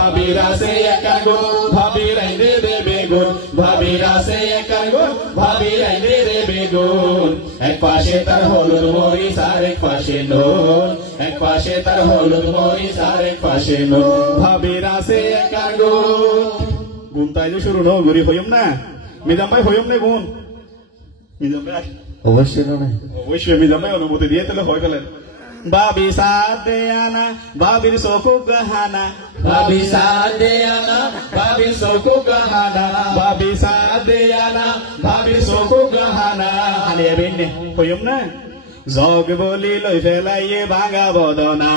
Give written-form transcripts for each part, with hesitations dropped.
ভাবির আছে একার গুণ ভাবির আইনে দেবে গুণ ভাবির আছে একার গুণ ভাবির আইনে দেবে গুণ এক পাশে তার হলুদ মরিচ আর এক পাশে নুন এক পাশে তার হলুদ মরিচ আর এক পাশে নুন ভাবির আছে একার গুণ গুণ তাই যে শুরু ন গরি হইম না মিজাম ভাই হইম না গুণ মিজাম ভাই অবশ্যই নয় অবশ্যই মিজাম ভাই অনুমতি দিয়ে তাহলে হয়ে গেলেন ভাবি সাথে আনা ভাবির চকু গাহানা ভাবি সাথে আনা ভাবির চকু গাহানা ভাবি সাথে আনা ভাবির চকু গাহানা আলিয়া বেনে হইম না জগ বলি লই ফেলাইয়ে ভাঙা বদনা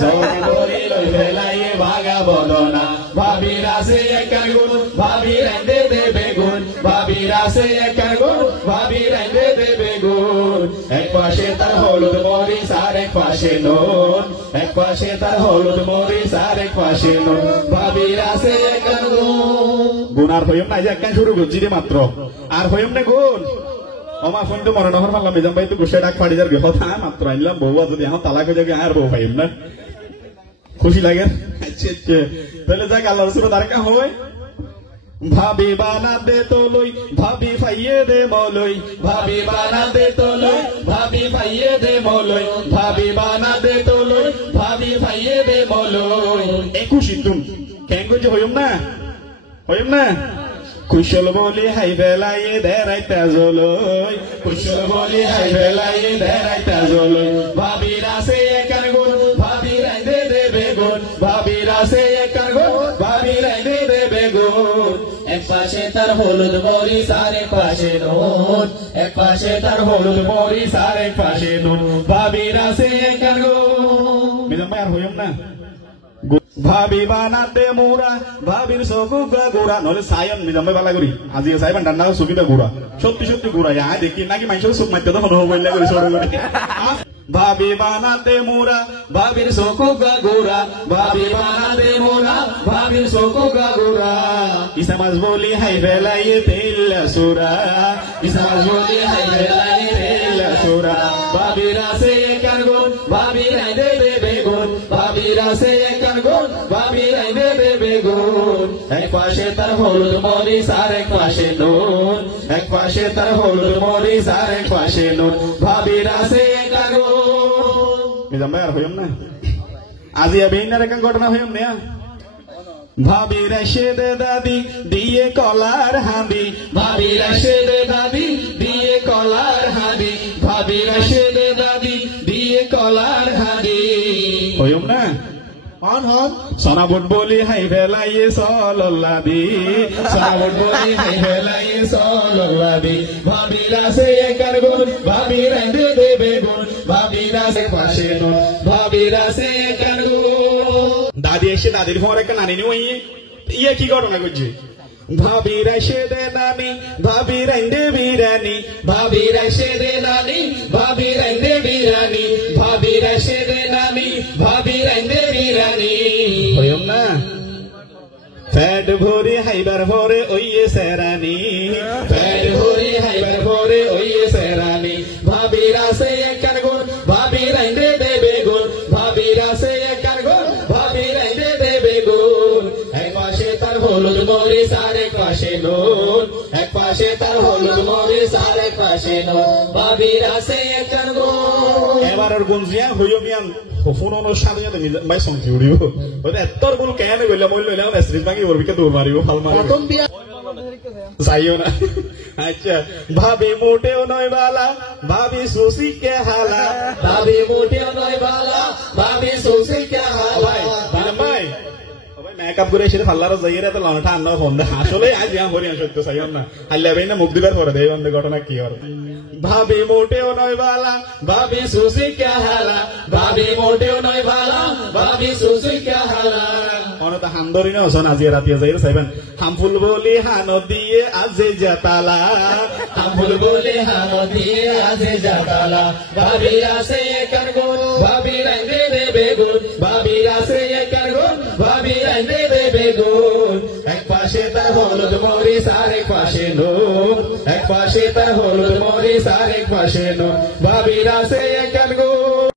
জগ বলি লই ফেলাইয়ে ভাঙা বদনা ভাবির আছে একার গুণ ভাবির আইনে দেবে গুণ ভাবির আছে একার গুণ ভাবির আইনে দেবে গুণ এক পাশে তার হলুদ মরিচ আর এক পাশে নুন এক পাশে তার হলুদ মরিচ আর এক পাশে নুন ভাবির আছে একার গুণ গুণ আর হইম না যে একখান শুরু করছি রে মাত্র আর হইম না গুণ আমার ফোন তো মনে নহর পারলাম মিজাম ভাই তো গুছে ডাক ফাড়ি যার কথা মাত্র আনলাম বউ যদি এখন তালাক হয়ে যাবে আর বউ পাইম না খুশি লাগে আচ্ছা আচ্ছা তাহলে যাক আল্লাহ রসুল তারকা হয় ভাবি বানা দে তোলই ভাবি ফাইয়ে দে মলই ভাবি বানা দে তোলই ভাবি ফাইয়ে দে মলই ভাবি বানা দে তোলই ভাবি ফাইয়ে দে মলই এ খুশি তুম কেন কইছে হইম না কুশল বলি হাই বেলাইয়ে দেরাইতা জলই কুশল বলি হাই বেলাইয়ে দেরাইতা জলই ভাবির আছে একার গুণ ভাবির আইনে দেবে গুণ ভাবির আছে একার গুণ ভাবির আইনে দেবে গুণ এক পাশে তার হলুদ মরিচ আর এক পাশে নুন এক পাশে তার হলুদ মরিচ আর এক পাশে নুন ভাবির আছে একার গুণ মিজাম ভাই আর হইম না ভাবি বানাতে মোরা ভাবির চকু গুড়া নহলে সায়ন মিজাম ভাই বালা করি আজি সাইবান ডান্ডা চকিটা গুড়া সত্যি সত্যি গুড়া ইয়া দেখি নাকি মানুষের চোখ মারতে তখন হবো বললে করি সরু করে ভাবি বানাতে মোরা ভাবির চকু গুড়া ভাবি বানাতে মোরা ভাবির চকু গুড়া ইসামাজ বলি হাই ফেলাইয়ে তেল সুরা ইসামাজ বলি হাই ফেলাইয়ে তেল সুরা ভাবির আছে একার গুণ ভাবির আইনে দেবে গুণ ভাবির আছে একার গুণ ভাবির আইনে দেবে গুণ এক পাশে তার হলুদ মরিচ আর এক পাশে নুন এক পাশে তার হলুদ মরিচ আর এক পাশে নুন ভাবির আছে একার গুণ মিজাম ভাই আর হইম না আজি বেইনার একটা ঘটনা হইম না ভাবির এসে দে দাদি দিয়ে কলার হাঁদি ভাবির এসে দে দাদি দিয়ে কলার হাঁদি ভাবির এসে দে দাদি দিয়ে কলার হাঁদি হইম না হন হন সোনাবুট বলি হাই ফেলাইয়ে সল্লাদি সোনাবুট বলি হাই ফেলাইয়ে সল্লাদি ভাবির আছে একার গুণ ভাবির আইনে দেবে গুণ ভাবির আছে পাশে নুন ভাবির আছে একার গুণ দাদি এসে দাদির ঘর একটা নানি নিয়ে ইয়ে কি ঘটনা করছে ভাবির এসে দে নানি ভাবির আইনে বিরানি ভাবির এসে দে নানি ভাবির আইনে বিরানি ভাবির এসে দে নানি ভাবির আইনে বিরানি হইম না ফ্যাট ভরে হাইবার ভরে ওইয়ে সেরানি ফ্যাট ভরে হাইবার ভরে ওইয়ে সেরানি ভাবির আছে একার গুণ ভাবির আইনে দেবে গুণ ভাবির আছে একার গুণ ভাবির আইনে দেবে গুণ এক পাশে তার হলুদ মরিচ আর এক পাশে নুন এক পাশে তার হলুদ মরিচ আর এক পাশে নুন ভাবির আছে একার গুণ এবার আর গুণ জিয়া হইও মিয়ান ফোনের সাথে সাথে ভাই সংখ্যা উড়িব এতর গুণ কেন গেলে মই লইলে এসরিত ভাঙি ওরবিকে দৌড় মারিব ফাল মারিব যাইও না আচ্ছা ভাবি মোটেও নয় বালা ভাবি সুসি কে হালা ভাবি মোটেও নয় বালা ভাবি সুসি কে হালা ভাই মেকআপ করে এসে ফাল্লার যাইয়ে তো লনটা আন্না ফোন দেয় আসলে আজ ইয়া হরিয়া সত্য চাই না আল্লাহ ভাই না মুখ দিবার পরে দেয় বন্ধু ঘটনা কি আর ভাবি মোটেও নয় বালা ভাবি সুসি কে হালা ভাবি মোটেও নয় বালা ভাবি সুসি কে হালা অনত হান্দরি না হসন আজি রাতিয়া যাইরে চাইবেন হামফুল বলি হান দিয়ে আজি জাতালা হামফুল বলি হান দিয়ে আজি জাতালা ভাবি আছে একার গুণ ভাবি রাইনে দেবে গুণ ভাবি আছে একার গুণ ভাবি রাইনে দেবে গুণ এক পাশে তার হলুদ মরিচ আর এক পাশে নুন এক পাশে তার হলুদ মরিচ আর এক পাশে নুন ভাবির আছে একার গুণ